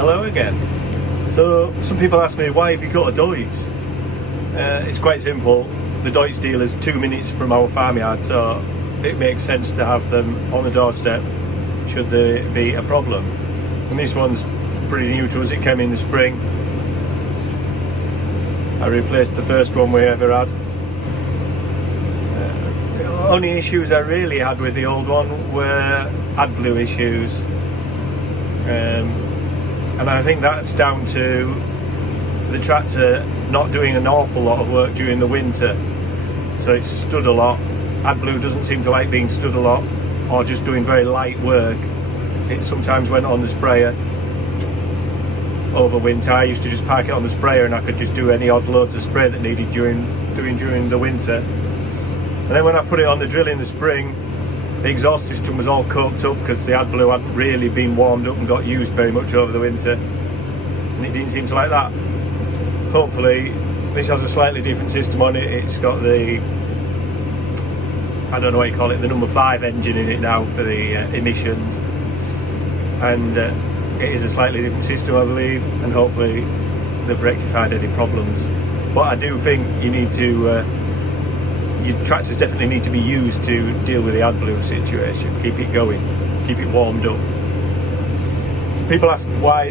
Hello again. So some people ask me, why have you got a Deutz? It's quite simple. The Deutz deal is 2 minutes from our farmyard, so it makes sense to have them on the doorstep should there be a problem. And this one's pretty new to us. It came in the spring. I replaced the first one we ever had. The only issues I really had with the old one were AdBlue issues, and I think that's down to the tractor not doing an awful lot of work during the winter, so it's stood a lot. AdBlue doesn't seem to like being stood a lot or just doing very light work. It sometimes went on the sprayer over winter. I used to just park it on the sprayer and I could just do any odd loads of spray that needed during the winter. And then when I put it on the drill in the spring, the exhaust system was all coked up because the AdBlue hadn't really been warmed up and got used very much over the winter, and it didn't seem to like that. Hopefully this has a slightly different system on it. It's got the, I don't know what you call it, the number 5 engine in it now for the emissions, and it is a slightly different system, I believe, and hopefully they've rectified any problems. But I do think you need to, your tractors definitely need to be used to deal with the AdBlue situation. Keep it going, keep it warmed up. People ask why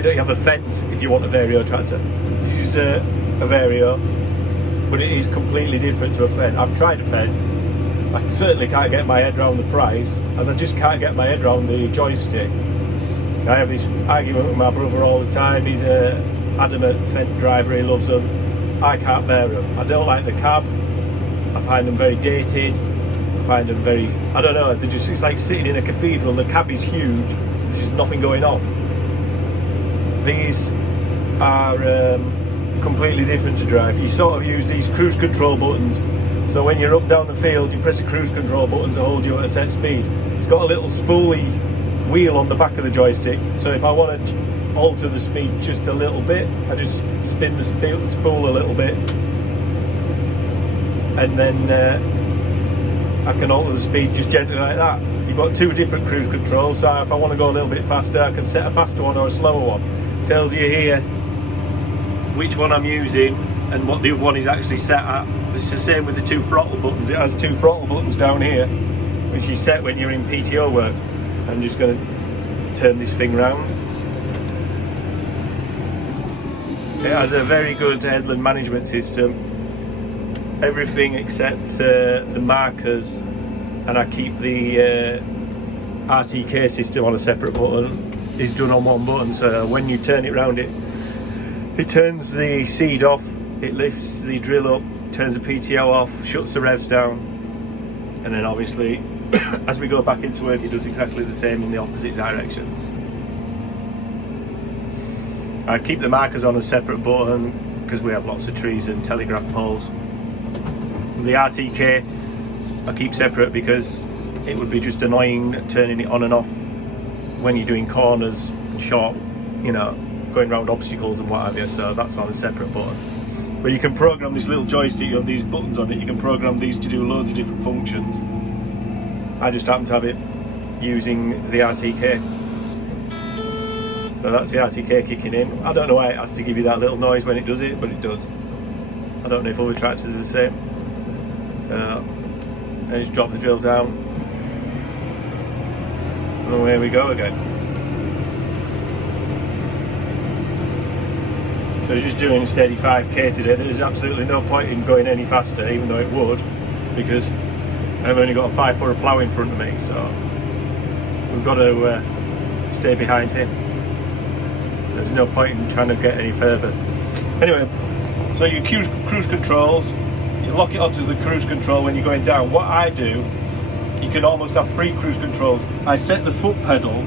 don't you have a Fendt if you want a Vario tractor? Use a Vario, but it is completely different to a Fendt. I've tried a Fendt. I certainly can't get my head around the price, and I just can't get my head around the joystick. I have this argument with my brother all the time. He's a adamant Fendt driver, he loves them. I can't bear them. I don't like the cab. I find them very dated. I find them very, I don't know, it's like sitting in a cathedral. The cab is huge, there's just nothing going on. These are completely different to drive. You sort of use these cruise control buttons. So when you're up down the field, you press the cruise control button to hold you at a set speed. It's got a little spoolie wheel on the back of the joystick, so if I want to alter the speed just a little bit, I just spin the spool a little bit, and then I can alter the speed just gently like that. You've got 2 different cruise controls, so if I want to go a little bit faster, I can set a faster one or a slower one. It tells you here which one I'm using and what the other one is actually set at. It's the same with the 2 throttle buttons. It has 2 throttle buttons down here, which you set when you're in PTO work. I'm just going to turn this thing round. It has a very good headland management system. Everything except the markers, and I keep the RTK system on a separate button, is done on one button. So when you turn it round, it turns the seed off, it lifts the drill up, turns the PTO off, shuts the revs down, and then obviously as we go back into work, it does exactly the same in the opposite directions. I keep the markers on a separate button because we have lots of trees and telegraph poles. The RTK I keep separate because it would be just annoying turning it on and off when you're doing corners and short, you know, going around obstacles and what have you, so that's on a separate button. But you can program this little joystick, you have these buttons on it, you can program these to do loads of different functions. I just happen to have it using the RTK. So that's the RTK kicking in. I don't know why it has to give you that little noise when it does it, but it does. I don't know if other tractors are the same. So, then just drop the drill down. And away we go again. So just doing a steady 5k today. There's absolutely no point in going any faster, even though it would, because I've only got a 5-footer plough in front of me, so we've got to stay behind him. There's no point in trying to get any further. Anyway, so your cruise controls, you lock it onto the cruise control when you're going down. What I do, you can almost have 3 cruise controls. I set the foot pedal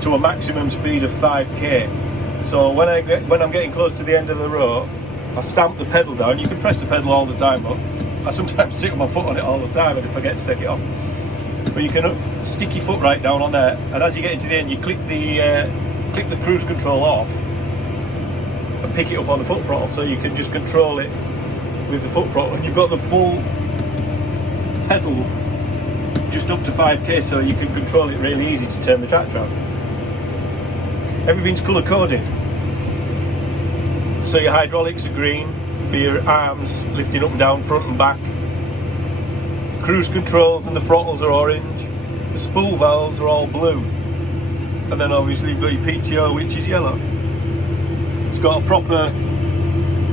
to a maximum speed of 5k. So when I'm getting close to the end of the row, I stamp the pedal down. You can press the pedal all the time, but I sometimes stick my foot on it all the time and I forget to take it off. But you can stick your foot right down on there, and as you get into the end, you click the cruise control off and pick it up on the foot throttle, so you can just control it with the foot throttle, and you've got the full pedal just up to 5k, so you can control it really easy to turn the tractor on. Everything's colour coded. So your hydraulics are green for your arms lifting up and down, front and back. Cruise controls and the throttles are orange. The spool valves are all blue. And then obviously you've got your PTO, which is yellow. It's got a proper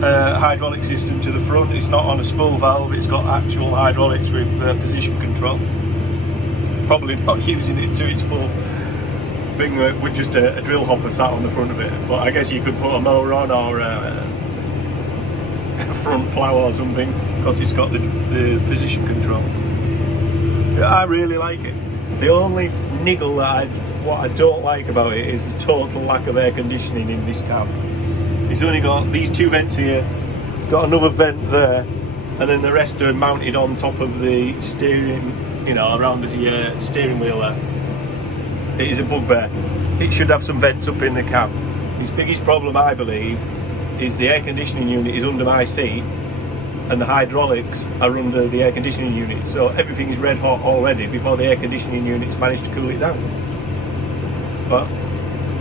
hydraulic system to the front. It's not on a spool valve, it's got actual hydraulics with position control. Probably not using it to its full thing with just a drill hopper sat on the front of it, but I guess you could put a mower on or a front plough or something, because it's got the position control. I really like it. The only niggle that what I don't like about it is the total lack of air conditioning in this cab. It's only got these two vents here, it's got another vent there, and then the rest are mounted on top of the steering, you know, around the steering wheel there. It is a bugbear. It should have some vents up in the cab. His biggest problem, I believe, is the air conditioning unit is under my seat and the hydraulics are under the air conditioning unit, so everything is red hot already before the air conditioning unit's managed to cool it down. But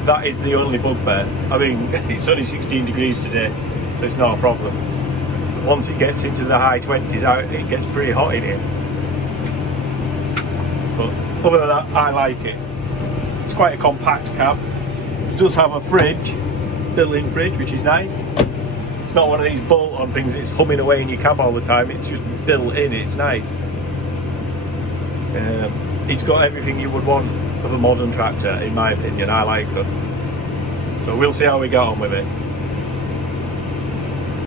that is the only bugbear. I mean, it's only 16 degrees today, so it's not a problem. Once it gets into the high 20s, it gets pretty hot in here. But other than that, I like it. It's quite a compact cab. It does have a fridge, built-in fridge, which is nice. It's not one of these bolt-on things that's humming away in your cab all the time. It's just built in. It's nice. It's got everything you would want of a modern tractor, in my opinion. I like them. So we'll see how we get on with it.